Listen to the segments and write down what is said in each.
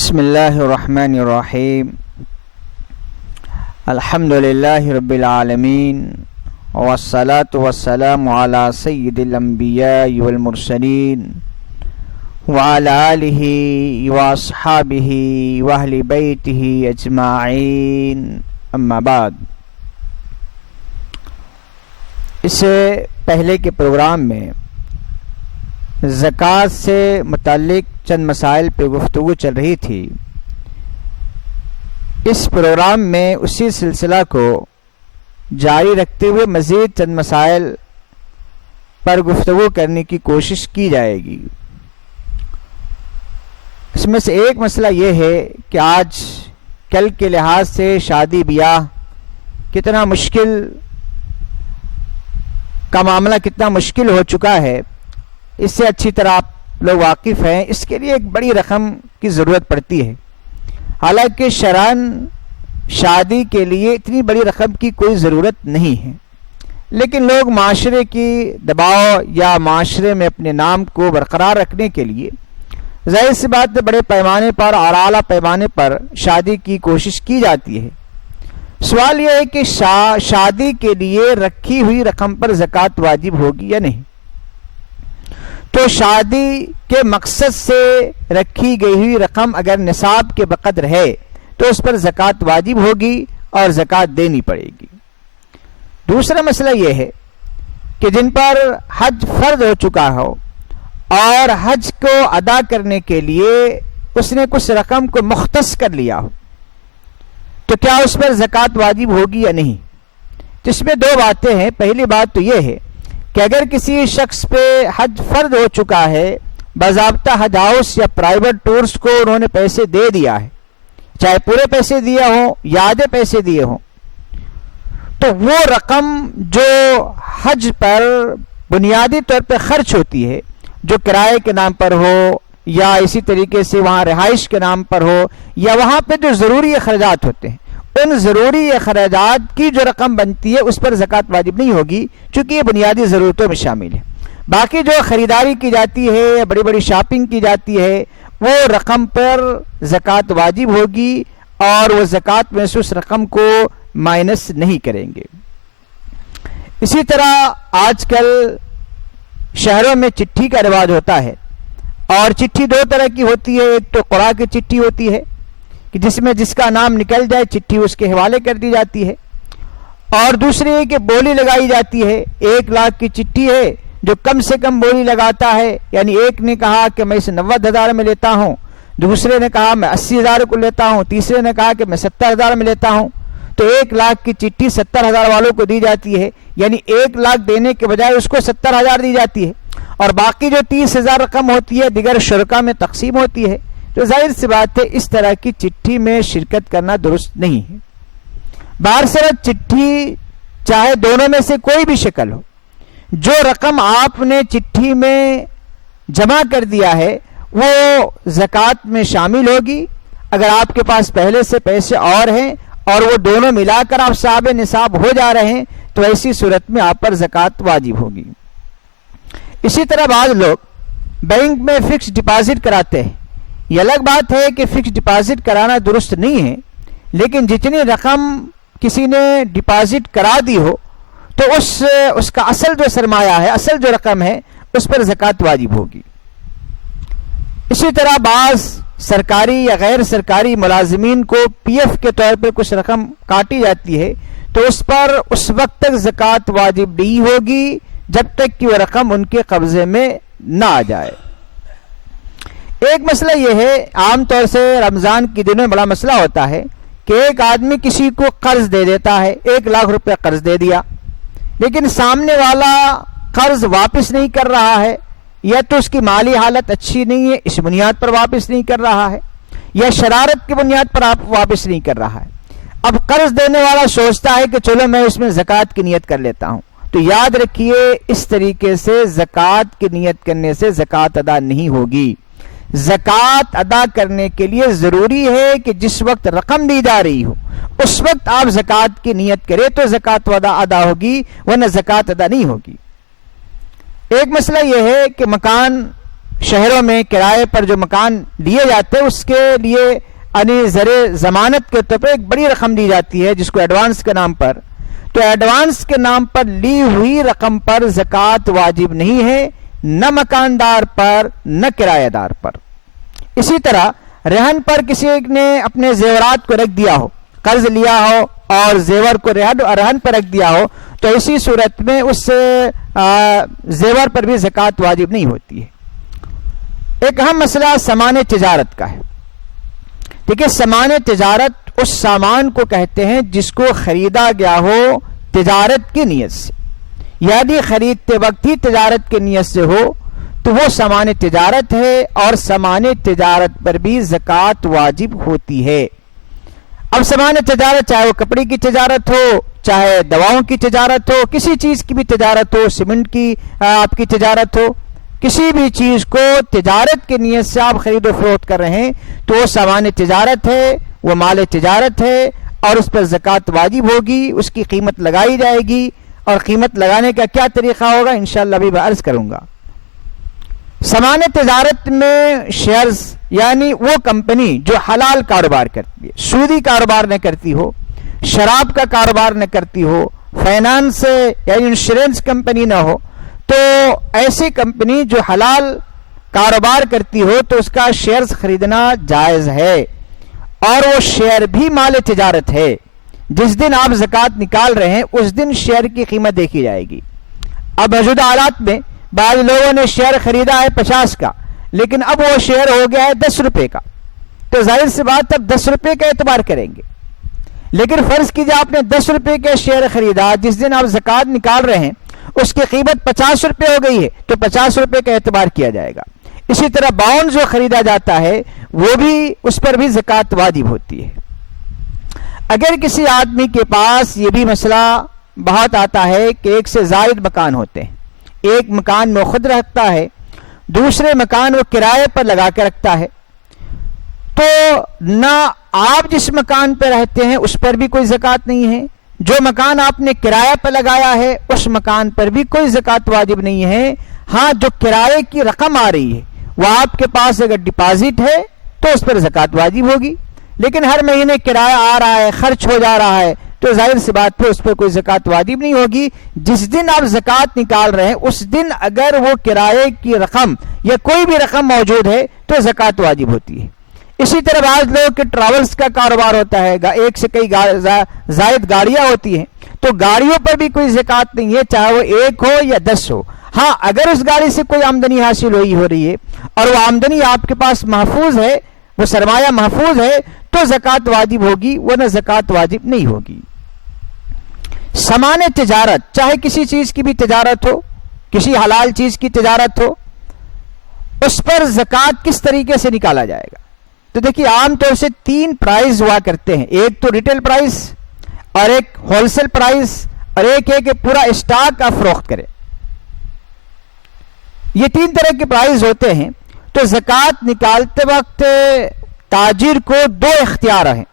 بسم اللہ الرحمن الرحیم الحمد للہ رب العالمین والصلاة والسلام علی سید الانبیاء والمرسلین وعلی آلہ واصحابہ واہل بیتہ اجمعین اما بعد۔ اس سے پہلے کے پروگرام میں زکوٰۃ سے متعلق چند مسائل پہ گفتگو چل رہی تھی۔ اس پروگرام میں اسی سلسلہ کو جاری رکھتے ہوئے مزید چند مسائل پر گفتگو کرنے کی کوشش کی جائے گی۔ اس میں سے ایک مسئلہ یہ ہے کہ آج کل کے لحاظ سے شادی بیاہ کتنا مشکل کا معاملہ کتنا مشکل ہو چکا ہے، اس سے اچھی طرح آپ لوگ واقف ہیں۔ اس کے لیے ایک بڑی رقم کی ضرورت پڑتی ہے، حالانکہ شرعاً شادی کے لیے اتنی بڑی رقم کی کوئی ضرورت نہیں ہے، لیکن لوگ معاشرے کی دباؤ یا معاشرے میں اپنے نام کو برقرار رکھنے کے لیے ظاہر سی بات ہے بڑے پیمانے پر اور اعلیٰ پیمانے پر شادی کی کوشش کی جاتی ہے۔ سوال یہ ہے کہ شادی کے لیے رکھی ہوئی رقم پر زکوٰۃ واجب ہوگی یا نہیں؟ تو شادی کے مقصد سے رکھی گئی ہوئی رقم اگر نصاب کے بقدر ہے تو اس پر زکوٰۃ واجب ہوگی اور زکوٰۃ دینی پڑے گی۔ دوسرا مسئلہ یہ ہے کہ جن پر حج فرض ہو چکا ہو اور حج کو ادا کرنے کے لیے اس نے کچھ رقم کو مختص کر لیا ہو، تو کیا اس پر زکوٰۃ واجب ہوگی یا نہیں؟ جس میں دو باتیں ہیں۔ پہلی بات تو یہ ہے کہ اگر کسی شخص پہ حج فرض ہو چکا ہے، باضابطہ حج ہاؤس یا پرائیویٹ ٹورز کو انہوں نے پیسے دے دیا ہے، چاہے پورے پیسے دیے ہوں یا آدھے پیسے دیے ہوں، تو وہ رقم جو حج پر بنیادی طور پہ خرچ ہوتی ہے، جو کرائے کے نام پر ہو یا اسی طریقے سے وہاں رہائش کے نام پر ہو یا وہاں پہ جو ضروری اخراجات ہوتے ہیں، ان ضروری اخراجات کی جو رقم بنتی ہے اس پر زکوٰۃ واجب نہیں ہوگی، چونکہ یہ بنیادی ضرورتوں میں شامل ہے۔ باقی جو خریداری کی جاتی ہے، بڑی بڑی شاپنگ کی جاتی ہے، وہ رقم پر زکوٰۃ واجب ہوگی اور وہ زکوٰۃ میں سے اس رقم کو مائنس نہیں کریں گے۔ اسی طرح آج کل شہروں میں چٹھی کا رواج ہوتا ہے، اور چٹھی دو طرح کی ہوتی ہے۔ ایک تو قرآن کی چٹھی ہوتی ہے کہ جس میں جس کا نام نکل جائے چٹھی اس کے حوالے کر دی جاتی ہے، اور دوسری ہے کہ بولی لگائی جاتی ہے۔ 1 لاکھ کی چٹھی ہے جو کم سے کم بولی لگاتا ہے، یعنی ایک نے کہا کہ میں اسے 90,000 میں لیتا ہوں، دوسرے نے کہا میں 80,000 کو لیتا ہوں، تیسرے نے کہا کہ میں 70,000 میں لیتا ہوں، تو 1 لاکھ کی چٹھی 70,000 والوں کو دی جاتی ہے، یعنی 1 لاکھ دینے کے بجائے اس کو 70,000 دی جاتی ہے، اور باقی جو 30,000 رقم ہوتی ہے دیگر شرکا میں تقسیم ہوتی ہے۔ تو ظاہر سی بات ہے اس طرح کی چٹھی میں شرکت کرنا درست نہیں ہے۔ بہرصورت چٹھی چاہے دونوں میں سے کوئی بھی شکل ہو، جو رقم آپ نے چٹھی میں جمع کر دیا ہے وہ زکوٰۃ میں شامل ہوگی۔ اگر آپ کے پاس پہلے سے پیسے اور ہیں اور وہ دونوں ملا کر آپ صاحب نصاب ہو جا رہے ہیں تو ایسی صورت میں آپ پر زکوٰۃ واجب ہوگی۔ اسی طرح بعض لوگ بینک میں فکس ڈپازٹ کراتے ہیں۔ یہ الگ بات ہے کہ فکس ڈپازٹ کرانا درست نہیں ہے، لیکن جتنی رقم کسی نے ڈپازٹ کرا دی ہو تو اس کا اصل جو سرمایہ ہے، اصل جو رقم ہے، اس پر زکوٰۃ واجب ہوگی۔ اسی طرح بعض سرکاری یا غیر سرکاری ملازمین کو پی ایف کے طور پہ کچھ رقم کاٹی جاتی ہے، تو اس پر اس وقت تک زکوٰۃ واجب نہیں ہوگی جب تک کہ وہ رقم ان کے قبضے میں نہ آ جائے۔ ایک مسئلہ یہ ہے، عام طور سے رمضان کے دنوں میں بڑا مسئلہ ہوتا ہے کہ ایک آدمی کسی کو قرض دے دیتا ہے، 1 لاکھ روپے قرض دے دیا، لیکن سامنے والا قرض واپس نہیں کر رہا ہے، یا تو اس کی مالی حالت اچھی نہیں ہے اس بنیاد پر واپس نہیں کر رہا ہے، یا شرارت کی بنیاد پر واپس نہیں کر رہا ہے۔ اب قرض دینے والا سوچتا ہے کہ چلو میں اس میں زکوٰۃ کی نیت کر لیتا ہوں، تو یاد رکھیے اس طریقے سے زکوٰۃ کی نیت کرنے سے زکوٰۃ ادا نہیں ہوگی۔ زکوٰۃ ادا کرنے کے لیے ضروری ہے کہ جس وقت رقم دی جا رہی ہو اس وقت آپ زکوٰۃ کی نیت کریں تو زکوٰۃ ادا ہوگی، ورنہ زکوٰۃ ادا نہیں ہوگی۔ ایک مسئلہ یہ ہے کہ مکان شہروں میں کرائے پر جو مکان لیے جاتے ہیں اس کے لیے یعنی زر ضمانت کے طور پر ایک بڑی رقم دی جاتی ہے جس کو ایڈوانس کے نام پر. تو ایڈوانس کے نام پر لی ہوئی رقم پر زکوٰۃ واجب نہیں ہے، نہ مکاندار پر نہ کرایہ دار پر. اسی طرح رہن پر کسی نے اپنے زیورات کو رکھ دیا ہو، قرض لیا ہو اور زیور کو رہن پر رکھ دیا ہو، تو اسی صورت میں اس زیور پر بھی زکوٰۃ واجب نہیں ہوتی ہے. ایک اہم مسئلہ سامان تجارت کا ہے. دیکھیے سامان تجارت اس سامان کو کہتے ہیں جس کو خریدا گیا ہو تجارت کی نیت سے، یعنی خریدتے وقت ہی تجارت کی نیت سے ہو تو وہ سامان تجارت ہے، اور سامان تجارت پر بھی زکوٰۃ واجب ہوتی ہے. اب سامان تجارت چاہے وہ کپڑے کی تجارت ہو، چاہے دواؤں کی تجارت ہو، کسی چیز کی بھی تجارت ہو، سیمنٹ کی آپ کی تجارت ہو، کسی بھی چیز کو تجارت کی نیت سے آپ خرید و فروخت کر رہے ہیں تو وہ سامان تجارت ہے، وہ مال تجارت ہے، اور اس پر زکوٰۃ واجب ہوگی. اس کی قیمت لگائی جائے گی، اور قیمت لگانے کا کیا طریقہ ہوگا انشاءاللہ ابھی میں عرض کروں گا. سامان تجارت میں شیئرز یعنی وہ کمپنی جو حلال کاروبار کرتی ہے، سودی کاروبار نہ کرتی ہو، شراب کا کاروبار نہ کرتی ہو، فائنانس یعنی انشورنس کمپنی نہ ہو، تو ایسی کمپنی جو حلال کاروبار کرتی ہو تو اس کا شیئرز خریدنا جائز ہے، اور وہ شیئر بھی مال تجارت ہے. جس دن آپ زکوٰۃ نکال رہے ہیں اس دن شیئر کی قیمت دیکھی جائے گی. اب موجودہ حالات میں بعض لوگوں نے شیئر خریدا ہے 50 کا، لیکن اب وہ شیئر ہو گیا ہے 10 روپے کا، تو ظاہر سی بات اب 10 روپے کا اعتبار کریں گے. لیکن فرض کیجیے آپ نے 10 روپے کا شیئر خریدا، جس دن آپ زکوٰۃ نکال رہے ہیں اس کی قیمت 50 روپے ہو گئی ہے تو 50 روپے کا اعتبار کیا جائے گا. اسی طرح باؤنڈ جو خریدا جاتا ہے وہ بھی اس پر بھی زکوٰۃ واجب ہوتی ہے. اگر کسی آدمی کے پاس یہ بھی مسئلہ بہت آتا ہے کہ ایک سے زائد مکان ہوتے ہیں، ایک مکان میں خود رکھتا ہے، دوسرے مکان وہ کرائے پر لگا کے رکھتا ہے، تو نہ آپ جس مکان پہ رہتے ہیں اس پر بھی کوئی زکوٰۃ نہیں ہے، جو مکان آپ نے کرایہ پر لگایا ہے اس مکان پر بھی کوئی زکوٰۃ واجب نہیں ہے. ہاں جو کرائے کی رقم آ رہی ہے وہ آپ کے پاس اگر ڈپازٹ ہے تو اس پر زکوٰۃ واجب ہوگی، لیکن ہر مہینے کرایہ آ رہا ہے، خرچ ہو جا رہا ہے، تو ظاہر سی بات پہ اس پر کوئی زکوٰۃ واجب نہیں ہوگی. جس دن آپ زکوٰۃ نکال رہے ہیں اس دن اگر وہ کرائے کی رقم یا کوئی بھی رقم موجود ہے تو زکوٰۃ واجب ہوتی ہے. اسی طرح بعض لوگ کے ٹریولز کا کاروبار ہوتا ہے، ایک سے کئی زائد گاڑیاں ہوتی ہیں، تو گاڑیوں پر بھی کوئی زکوٰۃ نہیں ہے، چاہے وہ 1 ہو یا 10 ہو. ہاں اگر اس گاڑی سے کوئی آمدنی حاصل ہو رہی ہے اور وہ آمدنی آپ کے پاس محفوظ ہے، وہ سرمایہ محفوظ ہے، تو زکوٰۃ واجب ہوگی، ورنہ زکوٰۃ واجب نہیں ہوگی. سامان تجارت چاہے کسی چیز کی بھی تجارت ہو، کسی حلال چیز کی تجارت ہو، اس پر زکوٰۃ کس طریقے سے نکالا جائے گا؟ تو دیکھیے عام طور سے 3 پرائز ہوا کرتے ہیں، ایک تو ریٹیل پرائز، اور ایک ہول سیل پرائز، اور ایک ہے کہ پورا اسٹاک آپ فروخت کریں. یہ 3 طرح کے پرائز ہوتے ہیں. تو زکوٰۃ نکالتے وقت تاجر کو 2 اختیار ہیں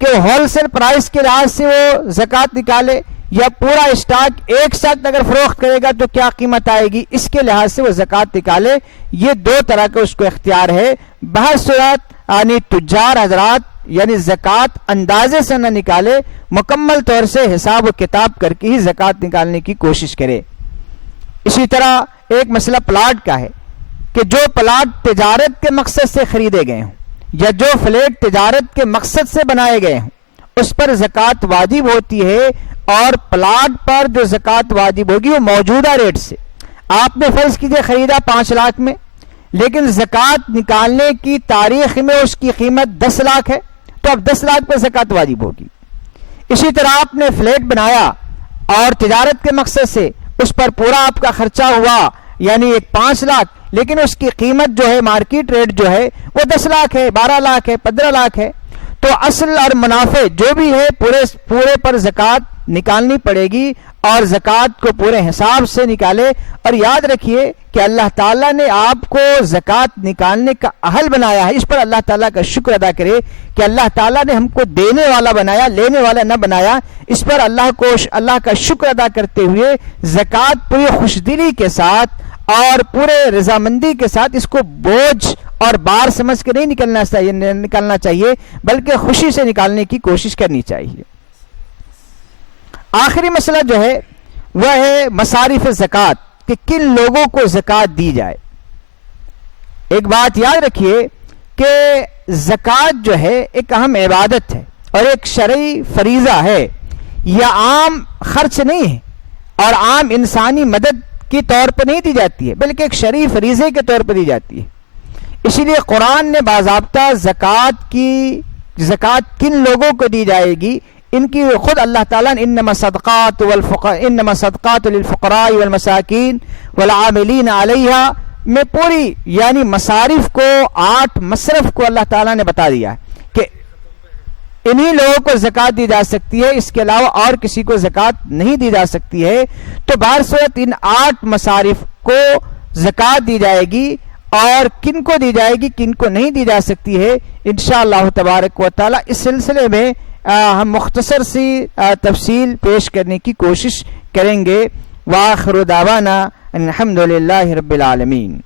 کہ وہ ہول سیل پرائز کے لحاظ سے وہ زکوٰۃ نکالے، یا پورا اسٹاک ایک ساتھ اگر فروخت کرے گا تو کیا قیمت آئے گی اس کے لحاظ سے وہ زکوٰۃ نکالے. یہ 2 طرح کا اس کو اختیار ہے. بہر صورت یعنی تجار حضرات یعنی زکوٰۃ اندازے سے نہ نکالے، مکمل طور سے حساب و کتاب کر کے ہی زکوٰۃ نکالنے کی کوشش کرے. اسی طرح ایک مسئلہ پلاٹ کا ہے کہ جو پلاٹ تجارت کے مقصد سے خریدے گئے ہوں یا جو فلیٹ تجارت کے مقصد سے بنائے گئے ہوں اس پر زکوٰۃ واجب ہوتی ہے. اور پلاٹ پر جو زکوٰۃ واجب ہوگی وہ موجودہ ریٹ سے، آپ نے فرض کیجئے خریدا 5 لاکھ میں، لیکن زکوٰۃ نکالنے کی تاریخ میں اس کی قیمت 10 لاکھ ہے، تو اب 10 لاکھ پر زکوٰۃ واجب ہوگی. اسی طرح آپ نے فلیٹ بنایا اور تجارت کے مقصد سے اس پر پورا آپ کا خرچہ ہوا یعنی 5 لاکھ، لیکن اس کی قیمت جو ہے مارکیٹ ریٹ جو ہے وہ 10 لاکھ ہے، 12 لاکھ ہے، 15 لاکھ ہے، تو اصل اور منافع جو بھی ہے پورے پر زکوٰۃ نکالنی پڑے گی، اور زکوٰۃ کو پورے حساب سے نکالے. اور یاد رکھیے کہ اللہ تعالیٰ نے آپ کو زکوٰۃ نکالنے کا اہل بنایا ہے. اس پر اللہ تعالیٰ کا شکر ادا کرے کہ اللہ تعالیٰ نے ہم کو دینے والا بنایا، لینے والا نہ بنایا. اس پر اللہ کا شکر ادا کرتے ہوئے زکوٰۃ پوری خوشدلی کے ساتھ اور پورے رضامندی کے ساتھ اس کو بوجھ اور بار سمجھ کے نہیں نکالنا چاہیے بلکہ خوشی سے نکالنے کی کوشش کرنی چاہیے۔ آخری مسئلہ جو ہے وہ ہے مصارف زکوٰۃ، کہ کن لوگوں کو زکوٰۃ دی جائے۔ ایک بات یاد رکھیے کہ زکوٰۃ جو ہے ایک اہم عبادت ہے اور ایک شرعی فریضہ ہے، یہ عام خرچ نہیں ہے اور عام انسانی مدد کی طور پر نہیں دی جاتی ہے بلکہ ایک شرعی فریضے کے طور پر دی جاتی ہے۔ اسی لیے قرآن نے باضابطہ زکوٰۃ کن لوگوں کو دی جائے گی ان کی خود اللہ تعالیٰ نے انما صدقات للفقراء والمساکین والعاملین علیہا میں پوری یعنی مصارف کو 8 مصرف کو اللہ تعالیٰ نے بتا دیا ہے کہ انہی لوگوں کو زکوٰۃ دی جا سکتی ہے، اس کے علاوہ اور کسی کو زکوٰۃ نہیں دی جا سکتی ہے۔ تو بہر صورت ان 8 مصارف کو زکوٰۃ دی جائے گی، اور کن کو دی جائے گی کن کو نہیں دی جا سکتی ہے انشاءاللہ تبارک و تعالی اس سلسلے میں ہم مختصر سی تفصیل پیش کرنے کی کوشش کریں گے۔ وآخر دعوانا الحمدللہ رب العالمین۔